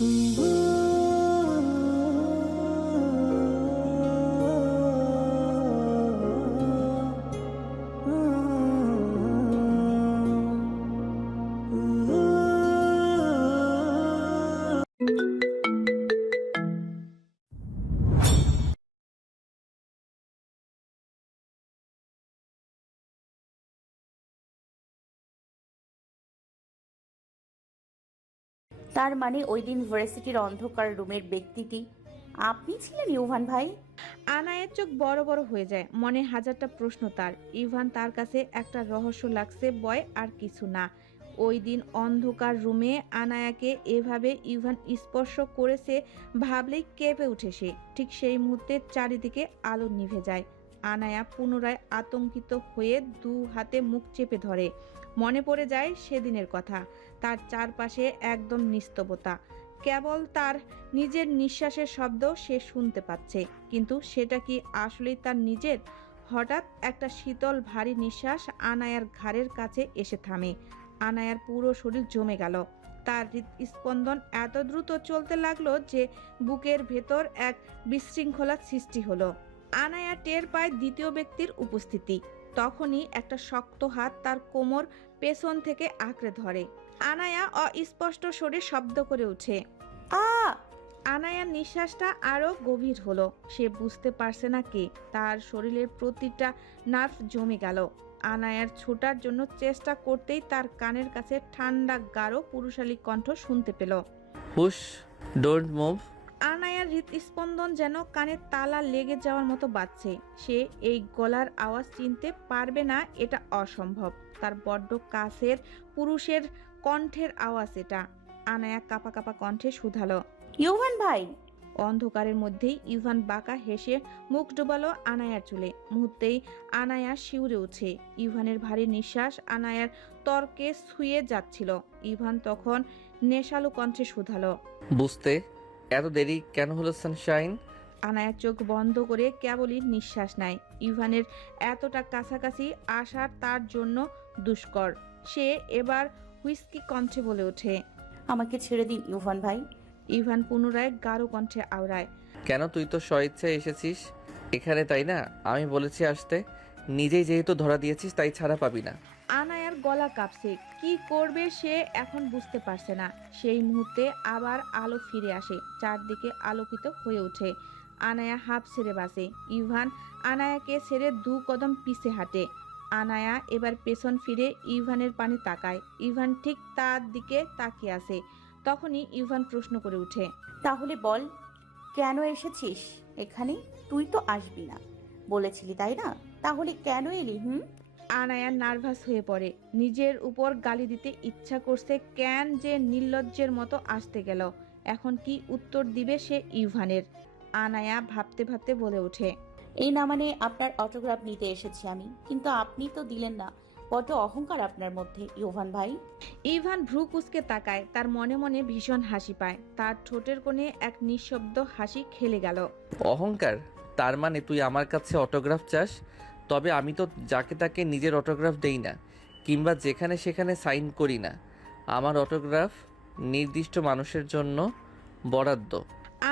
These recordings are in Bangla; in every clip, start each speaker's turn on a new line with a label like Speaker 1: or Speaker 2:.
Speaker 1: Mm-hmm. তার মানে ওই দিন ভার্সিটির অন্ধকার রুমের ব্যক্তিটি আপনি ছিলেন, ইউভান ভাই?
Speaker 2: আনায়ের চোখ বড় বড় হয়ে যায়। মনে হাজারটা প্রশ্ন তার। ইভান তার কাছে একটা রহস্য লাগছে, বয় আর কিছু না। ওই দিন অন্ধকার রুমে আনায়াকে এভাবে ইভান স্পর্শ করেছে ভাবলেই কেঁপে উঠে সে। ঠিক সেই মুহূর্তে চারিদিকে আলো নিভে যায়। আনায়া পুনরায় আতঙ্কিত হয়ে দু হাতে মুখ চেপে ধরে। মনে পড়ে যায় সেদিনের কথা। তার চারপাশে একদম নিস্তবতা কেবল তার নিজের নিঃশ্বাসের শব্দ সে শুনতে পাচ্ছে, কিন্তু সেটা কি আসলেই তার নিজের? হঠাৎ একটা শীতল ভারী নিঃশ্বাস আনায়ার ঘাড়ের কাছে এসে থামে। আনায়ার পুরো শরীর জমে গেল। তার হৃদস্পন্দন এত দ্রুত চলতে লাগল যে বুকের ভেতর এক বিশৃঙ্খলা সৃষ্টি হলো। আনায়া টের পায় দ্বিতীয় ব্যক্তির উপস্থিতি। তখনই একটা শক্ত হাত তার কোমর পেছন থেকে আঁকড়ে ধরে। আনায়া অস্পষ্ট স্বরে শব্দ করে ওঠে।
Speaker 1: আ!
Speaker 2: আনায়ার নিঃশ্বাসটা আরও গভীর হলো। সে বুঝতে পারছে না কে। তার শরীরের প্রতিটা নার্ভ জমে গেল। আনায়ার ছোটার জন্য চেষ্টা করতেই তার কানের কাছে ঠান্ডা গাঢ় পুরুষালী কণ্ঠ শুনতে পেল।
Speaker 3: হুশ ডোন্ট মুভ
Speaker 2: আনায়ার হৃদস্পন্দন যেন কানে তালা লেগে যাওয়ার মতো বাজছে। সে এই গলার আওয়াজ চিনতে পারবে না এটা অসম্ভব। তার বড্ড কাছের পুরুষের কণ্ঠের আওয়াজ এটা। আনায়া কাপা কাপা কণ্ঠে শুধালো
Speaker 1: ইউভান ভাই!
Speaker 2: অন্ধকারের মধ্যেই ইভান বাঁকা হেসে মুখ ডুবালো আনায়ার চুলে। মুহূর্তেই আনায়া শিউরে উঠে ইভানের ভারী নিঃশ্বাস আনায়ার তর্কে শুয়ে যাচ্ছিল। ইভান তখন নেশালু কণ্ঠে শুধালো
Speaker 3: বুঝতে এত দেরি কেন হলো সানশাইন?
Speaker 2: আনায়ার চোখ বন্ধ করে কেবলই নিঃশ্বাস নেয়। ইভানের এতটা কাছাকাছি আসার তার জন্য দুষ্কর। সে এবার হুইস্কি কণ্ঠে বলে ওঠে
Speaker 1: আমাকে ছেড়ে দিন ইউভান ভাই।
Speaker 2: ইভান পুনরায় গাঢ় কণ্ঠে আওড়ায়
Speaker 3: কেন তুই তো স্বইচ্ছায় এসেছিস? এখানে তাই না? আমি বলেছি আসতে। নিজেই যেহেতু ধরা দিয়েছিস তাই ছাড়া পাবি না।
Speaker 2: আনায়ার গলা কাঁপছে। কি করবে সে এখন বুঝতে পারছে না। সেই মুহূর্তে আবার আলো ফিরে আসে, চারদিকে আলোকিত হয়ে ওঠে। আনায়া হাফ ছেড়ে বাসে ইভান আনায়াকে ছেড়ে দু কদম পিছে হাঁটে। আনায়া এবার পেছন ফিরে ইভানের পানে তাকায়। ইভান ঠিক তার দিকে তাকিয়ে আছে। তখনই ইভান প্রশ্ন করে ওঠে,
Speaker 1: তাহলে বল, কেন এসেছিস এখানে? তুই তো আসবি না। বলেছিলি, তাই না? তাহলে কেন এলি, হুম?
Speaker 2: আনায়া নার্ভাস হয়ে পড়ে। নিজের উপর গালি দিতে ইচ্ছা করছে কেন যে নির্লজ্জের মতো আসতে গেল। এখন কি উত্তর দিবে সে ইভানের? আনায়া ভাবতে ভাবতে বলে ওঠে
Speaker 1: এই না মানে আপনার অটোগ্রাফ নিতে এসেছি আমি কিন্তু আপনি তো দিলেন না। কত অহংকার আপনার মধ্যে ইউভান ভাই।
Speaker 2: ইভান ভ্রু কুচকে তাকায় তার মনে মনে ভীষণ হাসি পায়। তার ঠোঁটের কোণে এক নিঃশব্দ হাসি খেলে গেল।
Speaker 3: অহংকার? তার মানে তুই আমার কাছে অটোগ্রাফ চাস? তবে আমি তো যাকে তাকে নিজের অটোগ্রাফ দেই না, কিংবা যেখানে সেখানে সাইন করি না। আমার অটোগ্রাফ নির্দিষ্ট মানুষের জন্য বরাদ্দ।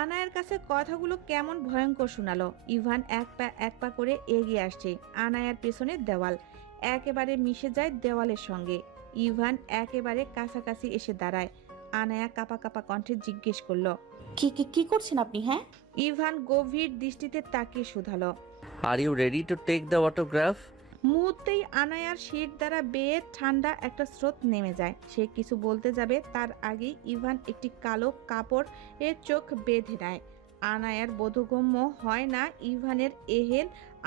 Speaker 2: আনায়ের কাছে কথাগুলো কেমন ভয়ঙ্কর শোনালো। ইভান এক পা এক পা করে এগিয়ে আসছে আনায়ার পেছনে দেওয়াল। একেবারে মিশে যায় দেওয়ালের সঙ্গে। ইভান একেবারে কাছাকাছি এসে দাঁড়ায়। আনায়া কাপা কাপা কণ্ঠে জিজ্ঞেস করল
Speaker 1: কি কি কি করছেন আপনি হ্যাঁ?
Speaker 2: ইভান গভীর দৃষ্টিতে তাকিয়ে শুধালো।
Speaker 3: Are you ready to take the autograph
Speaker 2: মুহূর্তেই আনায়ার শীত দ্বারা বেয়ে ঠান্ডা একটা স্রোত নেমে যায়। সে কিছু বলতে যাবে তার আগেই ইভান একটি কালো কাপড় এর চোখ বেঁধে নেয়। আনায়ার বোধগম্য হয় না ইভানের এহেন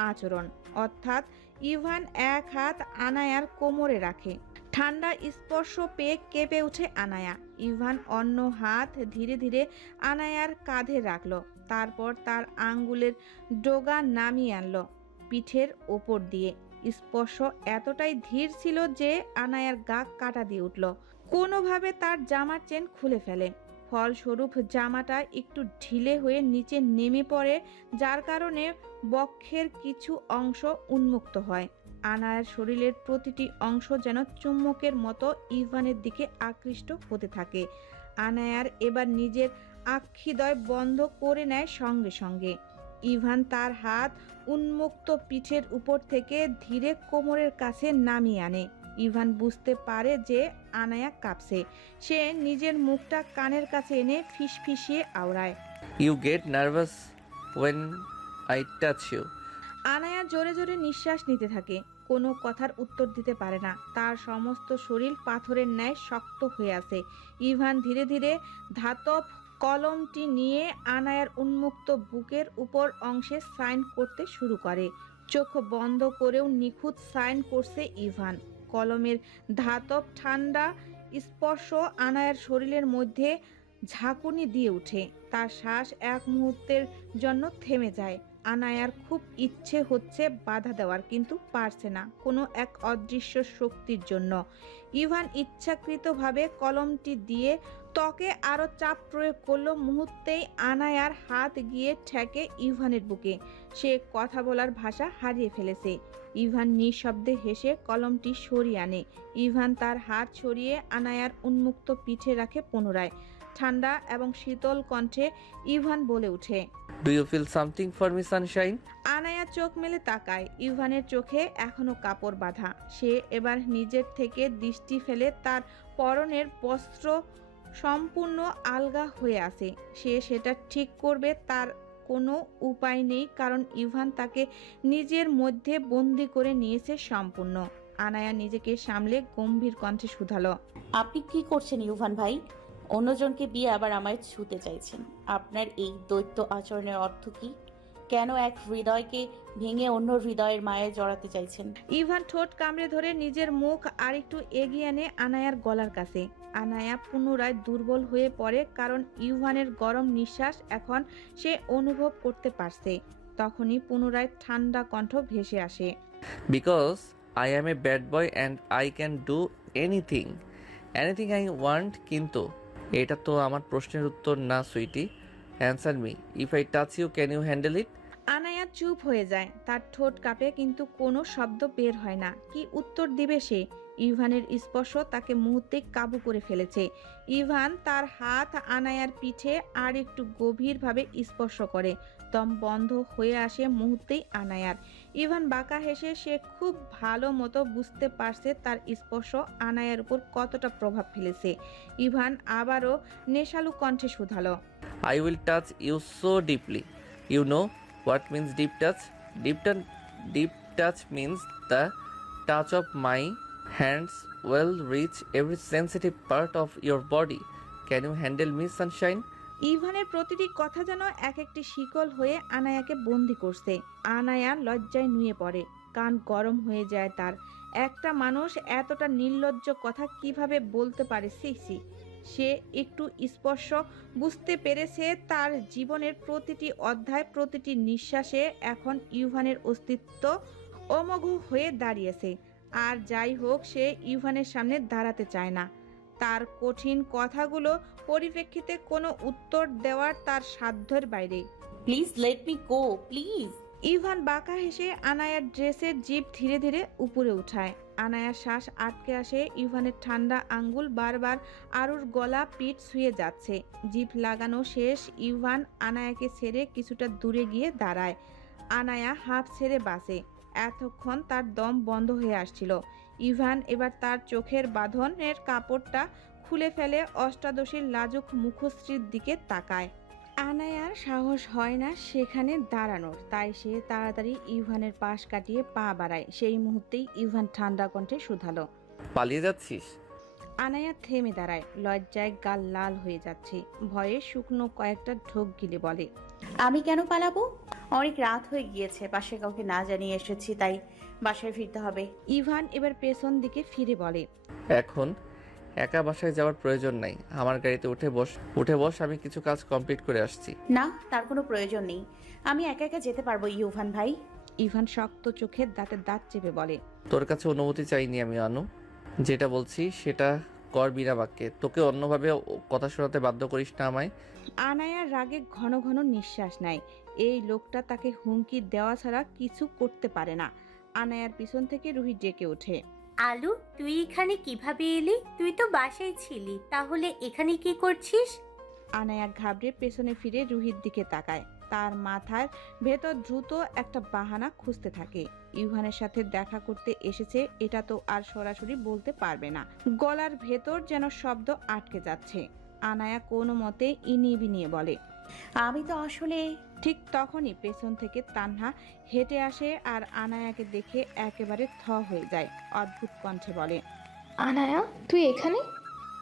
Speaker 2: আচরণ। অর্থাৎ ইভান এক হাত আনায়ার কোমরে রাখে। ঠান্ডা স্পর্শ পেয়ে কেঁপে উঠে আনায়া। ইভান অন্য হাত ধীরে ধীরে আনায়ার কাঁধে রাখল, তারপর তার আঙ্গুলের ডোগা নামিয়ে আনলো পিঠের ওপর দিয়ে। স্পর্শ এতটাই ধীর ছিল যে আনায়ার গা কাটা দিয়ে উঠল। কোনোভাবে তার জামার চেন খুলে ফেলে। ফলস্বরূপ জামাটা একটু ঢিলে হয়ে নিচে নেমে পড়ে, যার কারণে বক্ষের কিছু অংশ উন্মুক্ত হয়। আনায়ার শরীরের প্রতিটি অংশ যেন চুম্বকের মতো ইভানের দিকে আকৃষ্ট হতে থাকে। আনায়ার এবার নিজের আক্ষিদয় বন্ধ করে নেয় সঙ্গে সঙ্গে। ইভান তার হাত উন্মুক্ত পিঠের উপর থেকে ধীরে কোমরের কাছে নামিয়ে আনে। ইভান বুঝতে পারে যে আনায়া কাঁপছে। সে নিজের মুখটা কানের কাছে এনে ফিসফিসিয়ে আওড়ায়।
Speaker 3: You get nervous when I touch you
Speaker 2: Anaya জোরে জোরে নিঃশ্বাস নিতে থাকে। কোনো কথার উত্তর দিতে পারে না। তার সমস্ত শরীর পাথরের ন্যায় শক্ত হয়ে আছে। ইভান ধীরে ধীরে ধাতব কলমটি নিয়ে আনায়ার উন্মুক্ত বুকের উপর অংশে সাইন করতে শুরু করে। চোখ বন্ধ করেও নিখুঁত সাইন করছে ইভান। কলমের ধাতব ঠান্ডা স্পর্শ আনায়ার শরীরের মধ্যে ঝাঁকুনি দিয়ে ওঠে। তার শ্বাস এক মুহূর্তের জন্য থেমে যায়। আনায়ার খুব ইচ্ছে হচ্ছে বাধা দেওয়ার, কিন্তু পারছে না কোনো এক অদৃশ্য শক্তির জন্য। ইভান ইচ্ছাকৃতভাবে কলমটি দিয়ে ত্বকে আরও চাপ প্রয়োগ করল। মুহূর্তেই আনায়ার হাত গিয়ে ঠেকে ইভানের বুকে। সে কথা বলার ভাষা হারিয়ে ফেলেছে। ইভান নিঃশব্দে হেসে কলমটি সরিয়ে আনে। ইভান তার হাত সরিয়ে আনায়ার উন্মুক্ত পিঠে রাখে পুনরায়। ঠান্ডা এবং শীতল কণ্ঠে ইভান বলে ওঠে।
Speaker 3: Do you feel something for me sunshine
Speaker 2: Anaya চোখ মেলে তাকায়। ইভানের চোখে এখনও কাপড় বাঁধা। সে এবার নিজের থেকে দৃষ্টি ফেলে তার পরনের বস্ত্র সম্পূর্ণ আলগা হয়ে আছে। সে সেটা ঠিক করবে তার কোনো উপায় নেই কারণ ইভান তাকে নিজের মধ্যে বন্দি করে নিয়েছে সম্পূর্ণ। আনায়া নিজেকে সামলে গম্ভীর কণ্ঠে শুধালো।
Speaker 1: আপনি কি করছেন ইউভান ভাই? অন্যজনকে বিয়ে আবার আমায় ছুতে চাইছেন। আপনার এই দৈত্য আচরণের অর্থ কি? কেন এক হৃদয়কে ভেঙে অন্য হৃদয়ের মায়ে জড়াতে চাইছেন?
Speaker 2: ইভান ঠোঁট কামড়ে ধরে নিজের মুখ আরেকটু এগিয়ে আনে আনায়ার গলার কাছে। আনায়া পুনরায় দুর্বল হয়ে পড়ে কারণ ইভানের গরম নিঃশ্বাস এখন সে অনুভব করতে পারছে। তখনই পুনরায় ঠান্ডা কণ্ঠ ভেসে আসে।
Speaker 3: Because I am a bad boy and I can do anything anything I want কিন্তু এটা তো আমার প্রশ্নের উত্তর না, sweetie. Answer me if I touch you can you handle it
Speaker 2: Anaya চুপ হয়ে যায়। তার ঠোঁট কাঁপে, কিন্তু কোনো শব্দ বের হয় না। কি উত্তর দিবে সে? ইভানের স্পর্শ তাকে মুহূর্তে কাবু করে ফেলেছে। ইভান তার হাত আনায়ার পিঠে আর একটু গভীরভাবে স্পর্শ করে। দম বন্ধ হয়ে আসে মুহূর্তেই আনায়ার। ইভান বাঁকা হেসে সে খুব ভালো মতো বুঝতে পারছে তার স্পর্শ আনায়ের উপর কতটা প্রভাব ফেলেছে। ইভান আবারও নেশালু কণ্ঠে শুধালো।
Speaker 3: I will touch you so deeply you know what means deep touch deep deep touch means the touch of my hands well reach every sensitive part of your body can you handle me sunshine
Speaker 2: ইভানের প্রতিটি কথা যেন এক একটি শিকল হয়ে আনায়াকে বন্দি করছে। আনায়া লজ্জায় নুয়ে পড়ে। কান গরম হয়ে যায় তার। একটা মানুষ এতটা নির্লজ্জ কথা কীভাবে বলতে পারে? C C. সে একটু স্পর্শ বুঝতে পেরেছে তার জীবনের প্রতিটি অধ্যায়, প্রতিটি নিঃশ্বাসে এখন ইউভানের অস্তিত্ব অমোঘ হয়ে দাঁড়িয়েছে। আর যাই হোক, সে ইউভানের সামনে দাঁড়াতে চায় না। তার কঠিন কথাগুলো পরিপ্রেক্ষিতে কোনো উত্তর দেওয়ার তার সাধ্যের বাইরে।
Speaker 1: Please let me go please
Speaker 2: Ivan বাঁকা হেসে আনায়ার ড্রেসের জিপ ধীরে ধীরে উপরে উঠায়। আনায়ার শ্বাস আটকে আসে ইভানের ঠান্ডা আঙ্গুল বারবার আরুর গলা পিঠ ছুঁয়ে যাচ্ছে। জিপ লাগানো শেষ ইভান আনায়াকে ছেড়ে কিছুটা দূরে গিয়ে দাঁড়ায়। আনায়া হাফ ছেড়ে বাসে। এতক্ষণ তার দম বন্ধ হয়ে আসছিল। ইভান এবার তার চোখের বাঁধনের কাপড়টা খুলে ফেলে অষ্টাদশীর লাজুক মুখশ্রীর দিকে তাকায়। আনায়ার সাহস হয় না সেখানে দাঁড়ানোর তাই সে তাড়াতাড়ি ইভানের পাশ কাটিয়ে পা বাড়ায়। সেই মুহূর্তেই ইভান ঠান্ডা কণ্ঠে শুধালো।
Speaker 3: পালিয়ে যাচ্ছিস?
Speaker 2: আনায়া থেমে দাঁড়ায় লজ্জায় গাল লাল হয়ে যাচ্ছে। ভয়ে শুকনো কয়েকটা ঢোক গিলে বলে
Speaker 1: আমি কেন পালাবো? অনেক রাত হয়ে গিয়েছে পাশে কাউকে না জানিয়ে এসেছি তাই বাসায় ফিরতে হবে।
Speaker 2: ইভান এবার পেছন দিকে ফিরে বলে
Speaker 3: এখন একা বাসায় যাওয়ার প্রয়োজন নাই। আমার গাড়িতে উঠে বস উঠে বস আমি কিছু কাজ কমপ্লিট করে আসছি।
Speaker 1: না তার কোনো প্রয়োজন নেই। আমি একা একা যেতে পারব ইউভান ভাই?
Speaker 2: ইভান শক্ত চোখের দাঁতে দাঁত চেপে বলে
Speaker 3: তোর কাছে অনুমতি চাইনি আমি আনু। যেটা বলছি সেটা কর বিনা বাক্যে। তোকে অন্যভাবে কথা শোনাতে বাধ্য করিস না আমায়।
Speaker 2: আনায়ার রাগে ঘন ঘন নিঃশ্বাস নেয়। এই লোকটা তাকে হুমকি দেওয়া ছাড়া কিছু করতে পারে না। আনায়ার পিছন থেকে রুহি ডেকে ওঠে।
Speaker 4: আলু তুই এখানে কীভাবে এলি? তুই তো বাসায় ছিলি তাহলে এখানে কি করছিস?
Speaker 2: আনায়া ঘাবড়ে পেছনে ফিরে রুহির দিকে তাকায়। তার মাথার ভেতর দ্রুত একটা বাহানা খুঁজতে থাকে। ইউহানের সাথে দেখা করতে এসেছে এটা তো আর সরাসরি বলতে পারবে না। গলার ভেতর যেন শব্দ আটকে যাচ্ছে। আনায়া কোনো মতে ইনিয়ে বিনিয়ে বলে
Speaker 1: আমি তো আসলে
Speaker 2: ঠিক তখনই পেছন থেকে তান্হা হেঁটে আসে আর আনায়াকে দেখে একেবারে থ হয়ে যায় অদ্ভুত কণ্ঠে বলে।
Speaker 5: আনায়া তুই এখানে?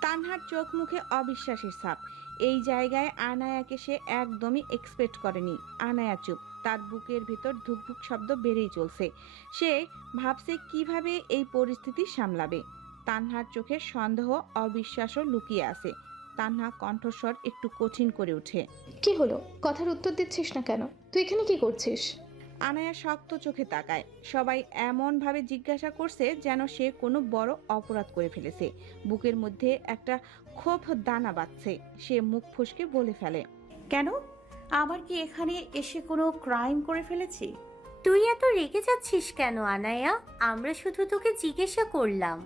Speaker 2: তানহার চোখ মুখে অবিশ্বাসের ছাপ। এই জায়গায় আনায়াকে সে একদমই এক্সপেক্ট করেনি। আনায়া চুপ তার বুকের ভিতর ধুকভুক শব্দ বেড়েই চলছে। সে ভাবছে কীভাবে এই পরিস্থিতি সামলাবে। তানহার চোখে সন্দেহ অবিশ্বাসও লুকিয়ে আছে। তানহা কণ্ঠস্বর একটু কঠিন করে ওঠে।
Speaker 5: কি হলো? কথার উত্তর দিচ্ছিস না কেন? তুই এখানে কি করছিস?
Speaker 2: আনায়া শক্ত চোখে তাকায়। সবাই এমনভাবে জিজ্ঞাসা করছে যেন সে কোনো বড় অপরাধ করে ফেলেছে। বুকের মধ্যে একটা ক্ষোভ দানা বাঁধছে। সে মুখ ফসকে বলে ফেলে
Speaker 1: কেন? আমার কি এখানে এসে কোনো ক্রাইম করে ফেলেছি?
Speaker 4: তুই এত রেগে যাচ্ছিস কেন আনায়া? আমরা শুধু তোকে জিজ্ঞাসা করলাম।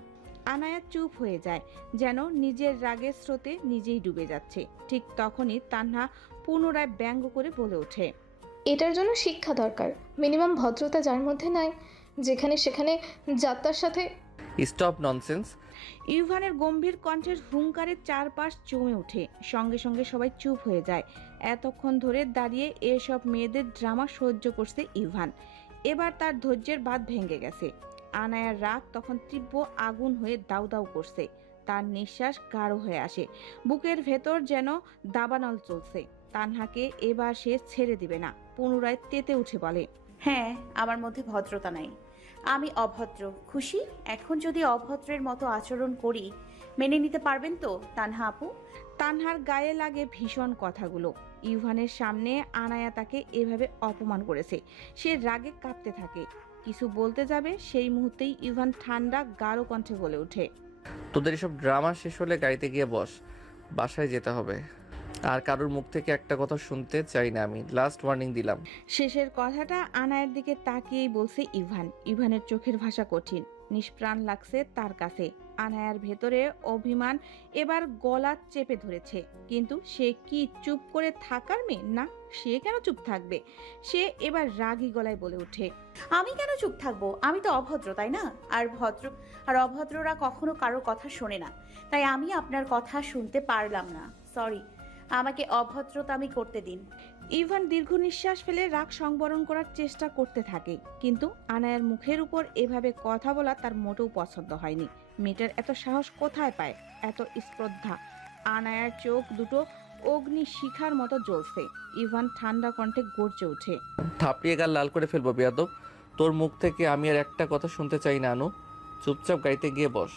Speaker 2: আনায়া চুপ হয়ে যায় যেন নিজের রাগের স্রোতে নিজেই ডুবে যাচ্ছে। ঠিক তখনই তান্হা পুনরায় ব্যঙ্গ করে বলে ওঠে।
Speaker 5: এটার জন্য শিক্ষা দরকার মিনিমাম ভদ্রতা যার মধ্যে নাই যেখানে সেখানে যাত্রার সাথে
Speaker 3: স্টপ ননসেন্স
Speaker 2: ইউভানের গম্ভীর কণ্ঠের হুঙ্কারের চারপাশ জমে ওঠে। সঙ্গে সঙ্গে সবাই চুপ হয়ে যায়। এতক্ষণ ধরে দাঁড়িয়ে এসব মেয়েদের ড্রামা সহ্য করছে ইভান এবার তার ধৈর্যের বাঁধ ভেঙে গেছে। আনায়ার রাগ তখন তীব্র আগুন হয়ে দাউ দাউ করছে। তার নিঃশ্বাস গাঢ় হয়ে আসে। বুকের ভেতর যেন দাবানল চলছে। তানহাকে এবার সে ছেড়ে দিবে না পুনরায় তেতে উঠে বলে
Speaker 1: হ্যাঁ আমার মধ্যে ভদ্রতা নাই। আমি অভদ্র খুশি? এখন যদি অভদ্রের মতো আচরণ করি মেনে নিতে পারবেন তো তানহা আপু?
Speaker 2: তানহার গায়ে লাগে ভীষণ কথাগুলো। ইউভানের সামনে আনায়া তাকে এভাবে অপমান করেছে। সে রাগে কাঁপতে থাকে। কিছু বলতে যাবে সেই মুহূর্তেই ইভান ঠান্ডা গাঢ় কণ্ঠে বলে ওঠে।
Speaker 3: তোদের এসব ড্রামা শেষ হলে গাড়িতে গিয়ে বস বাসায় যেতে হবে। আর কারোর মুখ থেকে একটা কথা শুনতে চাই না আমি লাস্ট ওয়ার্নিং দিলাম।
Speaker 2: শেষের কথাটা আনায়ের দিকে তাকিয়েই বলছে ইভান। ইভানের চোখের ভাষা কঠিন। নিষ্প্রাণ লাগছে তার কাছে। আনায়ার ভেতরে অভিমান এবার গলা চেপে ধরেছে। কিন্তু সে কি চুপ করে থাকার মেয়ে? না, সে কেন চুপ থাকবে? সে এবার রাগী গলায় বলে ওঠে,
Speaker 1: আমি কেন চুপ থাকব? আমি তো অভদ্র, তাই না? আর ভদ্র, আর অভদ্ররা কখনো কারোর কথা শোনে না। তাই আমি আপনার কথা শুনতে পারলাম না। সরি, আমাকে অভদ্রতামি করতে দিন।
Speaker 2: ইভান দীর্ঘ নিঃশ্বাস ফেলে রাগ সংবরণ করার চেষ্টা করতে থাকে কিন্তু আনায়ার মুখের উপর এভাবে কথা বলা তার মোটেও পছন্দ হয়নি। মেয়েটার এত সাহস কোথায় পায়? এত স্পর্ধা। আনায়ার চোখ দুটো অগ্নি শিখার মতো জ্বলছে। ইভান ঠান্ডা কণ্ঠে গর্জে ওঠে।
Speaker 3: থাপড়িয়ে গাল লাল করে ফেলব বেয়াদব। তোর মুখ থেকে আমি আর একটা কথা শুনতে চাই না আনু। চুপচাপ গাড়িতে গিয়ে বস।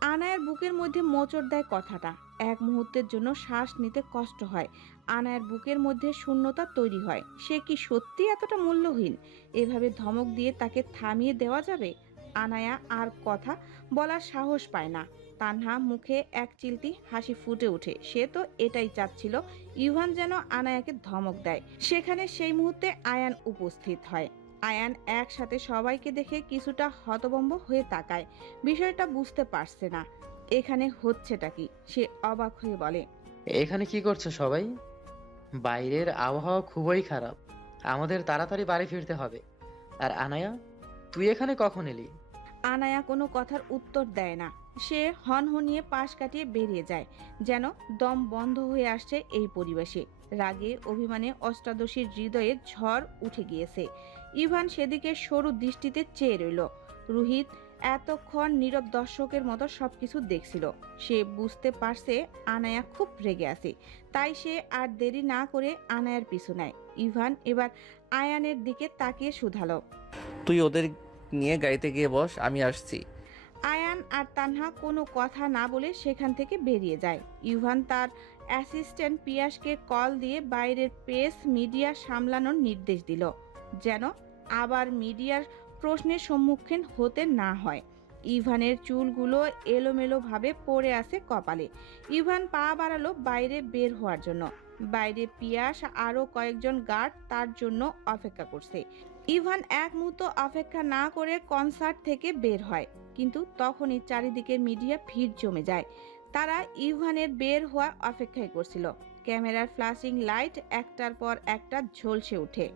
Speaker 2: আনায়ের বুকের মধ্যে মোচড় দেয় কথাটা। এক মুহূর্তের জন্য শ্বাস নিতে কষ্ট হয়। আনায়ের বুকের মধ্যে শূন্যতা তৈরি হয়। সে কি সত্যি এতটা মূল্যহীন? এভাবে ধমক দিয়ে তাকে থামিয়ে দেওয়া যাবে? আনায়া আর কথা বলার সাহস পায় না। তানহা মুখে এক চিলতি হাসি ফুটে ওঠে। সে তো এটাই চাচ্ছিল, ইভান যেন আনায়াকে ধমক দেয়। সেখানে সেই মুহূর্তে আয়ান উপস্থিত হয়। আয়ান একসাথে সবাইকে দেখে কিছুটা হতবম্ব হয়ে তাকায়। বিষয়টা বুঝতে পারছে না। এখানে হচ্ছেটা কি? সে অবাক হয়ে বলে
Speaker 6: এখানে কি করছ সবাই? বাইরের আবহাওয়া খুবই খারাপ। আমাদের তাড়াতাড়ি বাড়ি ফিরতে হবে। আর আনায়া তুই এখানে কখন এলি?
Speaker 2: আনায়া কোনো কথার উত্তর দেয় না। সে হনহনিয়ে পাশ কাটিয়ে বেরিয়ে যায় যেন দম বন্ধ হয়ে আসছে এই পরিবেশে। রাগে অভিমানে অষ্টাদশীর হৃদয়ে ঝড় উঠে গিয়েছে। ইভান সেদিকে সরু দৃষ্টিতে চেয়ে রইল। রোহিত এতক্ষণ নীরব দর্শকের মতো সবকিছু দেখছিল। সে বুঝতে পারছে আনায়া খুব রেগে আছে। তাই সে আর দেরি না করে আনায়ার পিছু নেয়। ইভান এবার আয়ানের দিকে তাকিয়ে শুধালো।
Speaker 3: তুই ওদের নিয়ে গাড়িতে গিয়ে বস আমি আসছি।
Speaker 2: আয়ান আর তানহা কোনো কথা না বলে সেখান থেকে বেরিয়ে যায়। ইভান তার অ্যাসিস্ট্যান্ট পিয়াসকে কল দিয়ে বাইরের প্রেস মিডিয়া সামলানোর নির্দেশ দিল যেন আবার মিডিয়ার প্রশ্নের সম্মুখীন হতে না হয়। ইভানের চুলগুলো এলোমেলোভাবে পড়ে আছে কপালে। ইভান পা বাড়ালো বাইরে বের হওয়ার জন্য। বাইরে পিয়াস আরও কয়েকজন গার্ড তার জন্য অপেক্ষা করছে। ইভান এক মুহূর্ত অপেক্ষা না করে কনসার্ট থেকে বের হয়, কিন্তু তখনই চারিদিকে মিডিয়া ভিড় জমে যায়। তারা ইভানের বের হওয়া অপেক্ষায় করছিল। ক্যামেরার ফ্ল্যাশিং লাইট একটার পর একটা ঝলসে ওঠে।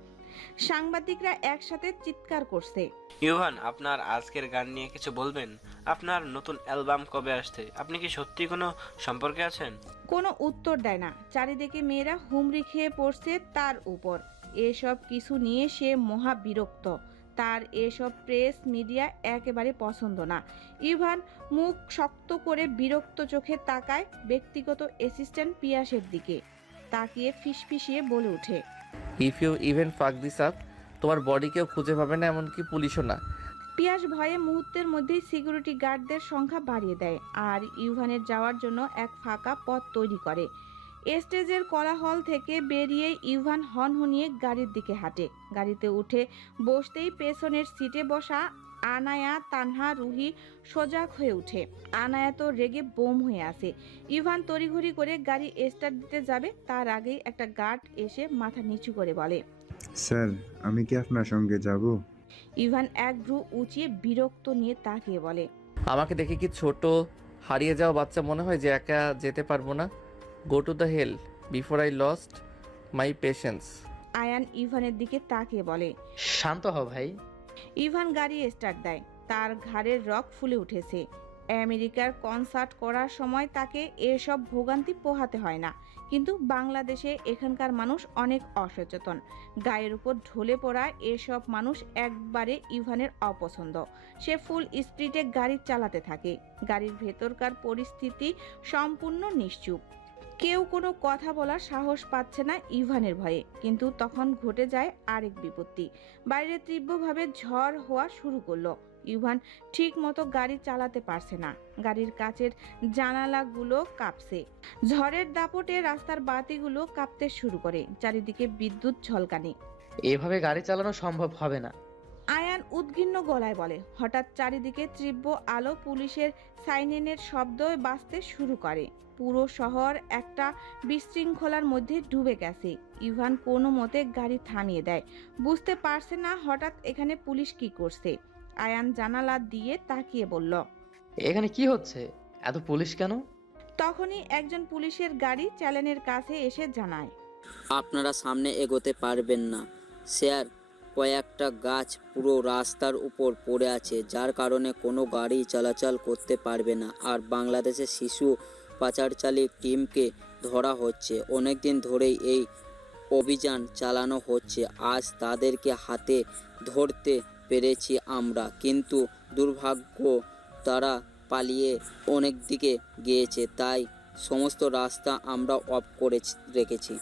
Speaker 2: সাংবাদিকরা একসাথে চিৎকার করছে।
Speaker 7: ইউভান আপনার আজকের গান নিয়ে কিছু বলবেন? আপনার নতুন অ্যালবাম কবে আসছে? আপনি কি সত্যি কোনো সম্পর্কে আছেন?
Speaker 2: কোনো উত্তর দেয় না। চারিদিকে মেয়েরা হুমড়ি খেয়ে পড়ছে তার উপর। এসব কিছু নিয়ে সে মহা বিরক্ত। তার এসব প্রেস মিডিয়া একেবারে পছন্দ না। ইভান মুখ শক্ত করে বিরক্ত চোখে তাকায় ব্যক্তিগত অ্যাসিস্ট্যান্ট পিয়াসের দিকে। তাকিয়ে ফিসফিসিয়ে বলে ওঠে
Speaker 3: if you even fuck this up তোমার বডি কেউ খুঁজে পাবে না, এমনকি পুলিশও না।
Speaker 2: পিয়াস ভয়ে মুহূর্তের মধ্যেই সিকিউরিটি গার্ডদের সংখ্যা বাড়িয়ে দেয় আর ইউভানের যাওয়ার জন্য এক ফাঁকা পথ তৈরি করে। স্টেজের কোলাহল থেকে বেরিয়ে ইউভান হনহনিয়ে গাড়ির দিকে হাঁটে। গাড়িতে উঠে বসতেই পেছনের সিটে বসা আনায়া তানহা রুহি সজাগ হয়ে ওঠে। আনায়া তো রেগে বোম হয়ে আসে ইভান তড়িঘড়ি করে গাড়ি স্টার্ট দিতে যাবে তার আগেই একটা গার্ড এসে মাথা নিচু করে বলে
Speaker 8: স্যার আমি কি আপনার সঙ্গে যাব?
Speaker 2: ইভান এক ভ্রু উঁচিয়ে বিরক্ত নিয়ে তাকিয়ে বলে
Speaker 3: আমাকে দেখে কি ছোট হারিয়ে যাওয়া বাচ্চা মনে হয় যে একা যেতে পারব না? Go to the hell before I lost my patience
Speaker 2: Ayan ইভানের দিকে তাকিয়ে বলে
Speaker 6: শান্ত হ ভাই।
Speaker 2: ইভান গাড়ি স্টার্ট দেয়। তার ঘাড়ের রক ফুলে উঠেছে। আমেরিকার কনসার্ট করার সময় তাকে এসব ভোগান্তি পোহাতে হয় না। কিন্তু বাংলাদেশে এখানকার মানুষ অনেক অসচেতন। গায়ের উপর ঢলে পড়া এসব মানুষ একবারে ইভানের অপছন্দ। সে ফুল স্পিডে গাড়ি চালাতে থাকে। গাড়ির ভেতরকার পরিস্থিতি সম্পূর্ণ নিশ্চুপ। কেউ কোনো কথা বলার সাহস পাচ্ছে না ইভানের ভয়ে, কিন্তু তখন ঘটে যায় আরেক বিপত্তি। বাইরে তীব্রভাবে ঝড় হওয়া শুরু করল। ইভান ঠিক মতো গাড়ি চালাতে পারছে না। গাড়ির কাচের জানালাগুলো কাঁপছে। ঝড়ের দাপটে রাস্তার বাতিগুলো কাঁপতে শুরু করে, চারিদিকে বিদ্যুৎ ঝলকানি।
Speaker 6: এভাবে গাড়ি চালানো সম্ভব হবে না।
Speaker 2: আয়ান উদ্গিন্ন গলায় বলে। হঠাৎ চারিদিকে তীব্র আলো পুলিশের সাইনেনের শব্দ বাজতে শুরু করে। পুরো শহর একটা বিশৃঙ্খলার মধ্যে ডুবে গেছে। ইভান কোনো মতে গাড়ি থামিয়ে দেয়। বুঝতে পারছে না হঠাৎ এখানে পুলিশ কি করছে। আয়ান জানালা দিয়ে তাকিয়ে বলল
Speaker 6: এখানে কি হচ্ছে? এত পুলিশ কেন?
Speaker 2: তখনই একজন পুলিশের গাড়ি চ্যালেনের কাছে এসে জানায়
Speaker 9: আপনারা সামনে এগোতে পারবেন না। স্যার কয়েকটা গাছ পুরো রাস্তার উপর পড়ে আছে, যার কারণে কোনো গাড়ি চলাচল করতে পারবে না। আর বাংলাদেশের শিশু পাচারচালী টিমকে ধরা হচ্ছে। অনেক দিন ধরেই এই অভিযান চালানো হচ্ছে। আজ তাদেরকে হাতে ধরতে পেরেছি আমরা, কিন্তু দুর্ভাগ্য তারা পালিয়ে অনেক দিকে গিয়েছে। তাই সমস্ত রাস্তা আমরা অফ করে রেখেছি।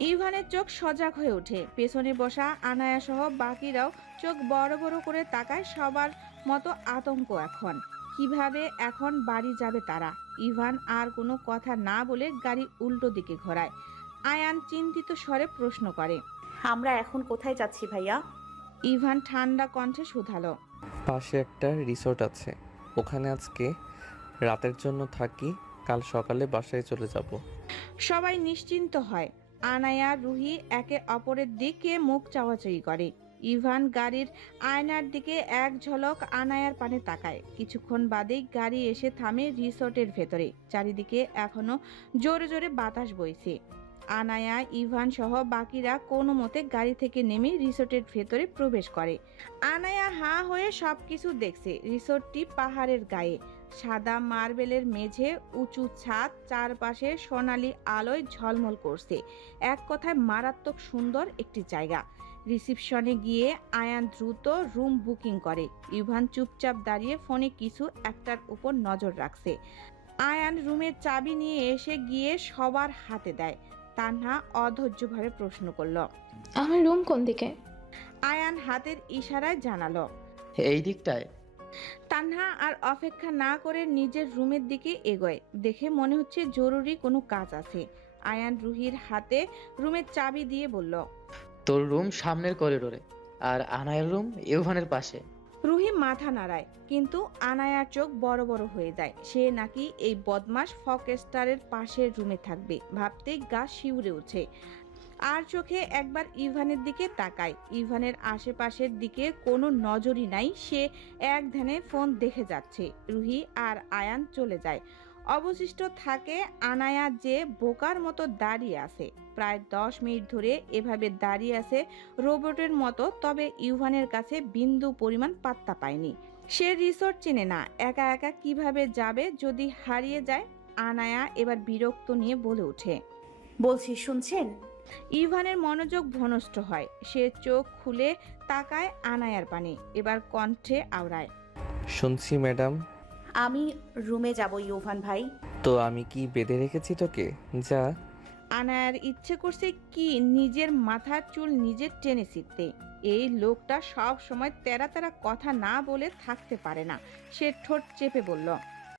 Speaker 2: ইভানের চোখ সজাগ হয়ে ওঠে। পেছনে বসা আনায়া সহ বাকিরাও চোখ বড় বড় করে তাকায় সবার মতো আতঙ্ক এখন। কীভাবে এখন বাড়ি যাবে তারা? ইভান আর কোনো কথা না বলে গাড়ি উল্টো দিকে ঘোরায়। আয়ান চিন্তিত স্বরে প্রশ্ন করে
Speaker 1: আমরা এখন কোথায় যাচ্ছি ভাইয়া?
Speaker 2: ইভান ঠান্ডা কণ্ঠে শুধালো
Speaker 3: পাশে একটা রিসোর্ট আছে। ওখানে আজকে রাতের জন্য থাকি কাল সকালে বাসায় চলে যাব।
Speaker 2: সবাই নিশ্চিন্ত হয়। আনায়া রুহি একে অপরের দিকে মুখ চাওয়াচাই করে। ইভান গাড়ির আয়নার দিকে এক ঝলক আনায়ার পানে তাকায়। কিছুক্ষণ বাদেই গাড়ি এসে থামে রিসোর্টের ভেতরে। চারিদিকে এখনও জোরে জোরে বাতাস বইছে। আনায়া, ইভান সহ বাকিরা কোনো মতে গাড়ি থেকে নেমে রিসোর্টের ভেতরে প্রবেশ করে। আনায়া হাঁ হয়ে সব কিছু দেখছে। রিসোর্টটি পাহাড়ের গায়ে। সাদা মার্বেলের মেঝে উঁচু ছাদ চারপাশে সোনালি আলোয় ঝলমল করছে। এক কথায় মারাত্মক সুন্দর একটি জায়গা। রিসিপশনে গিয়ে আয়ান দ্রুত রুম বুকিং করে। ইভান চুপচাপ দাঁড়িয়ে ফোনে কিছু একটার উপর নজর রাখছে। আয়ান রুমের চাবি নিয়ে এসে গিয়ে সবার হাতে দেয়। তান্হা অধৈর্যভাবে প্রশ্ন করল
Speaker 5: আমার রুম কোন দিকে?
Speaker 2: আয়ান হাতের ইশারায় জানালো
Speaker 6: এই দিকটায়?
Speaker 2: তানহা আর অপেক্ষা না করে নিজের রুমের দিকে এগোয়। দেখে মনে হচ্ছে জরুরি কোনো কাজ আছে। আয়ান রুহির হাতে রুমের চাবি দিয়ে বলল
Speaker 6: তোর রুম সামনের করিডোরে আর আনায়ের রুম ইউভানের পাশে।
Speaker 2: রুহি মাথা নাড়ায় কিন্তু আনায়ার চোখ বড় বড় হয়ে যায়। সে নাকি এই বদমাস ফকেস্টারের পাশের রুমে থাকবে। ভাবতেই গা শিউরে উঠে। আর চোখে একবার ইভানের দিকে তাকায়। ইভানের আশেপাশের দিকে কোনো নজরই নাই, সে এক ধ্যানে ফোন দেখে যাচ্ছে। রুহি আর আয়ান চলে যায়। অবশিষ্ট থাকে আনায়া যে বোকার মতো দাঁড়িয়ে আছে। প্রায় দশ মিনিট ধরে এভাবে দাঁড়িয়ে আছে রোবটের মতো, তবে ইউভানের কাছে বিন্দু পরিমাণ পাত্তা পায়নি। সে রিসোর্ট চেনে না, একা একা কীভাবে যাবে যদি হারিয়ে যায়? আনায়া এবার বিরক্ত নিয়ে বলে ওঠে।
Speaker 1: বলছি, শুনছেন?
Speaker 2: ইভানের মনোযোগ ভনষ্ট হয়। সে চোখ খুলে তাকায় আনায়ার পানে এবার কণ্ঠে আওড়ায়
Speaker 3: শুনছি ম্যাডাম।
Speaker 1: আমি রুমে যাব ইউভান ভাই।
Speaker 3: তো আমি কি বেঁধে রেখেছি তোকে? যা।
Speaker 2: আনায়ার ইচ্ছে করছে কি নিজের মাথার চুল নিজের টেনে ছিঁড়তে। এই লোকটা সব সময় তেরা তেরা কথা না বলে থাকতে পারে না। সে ঠোঁট চেপে বলল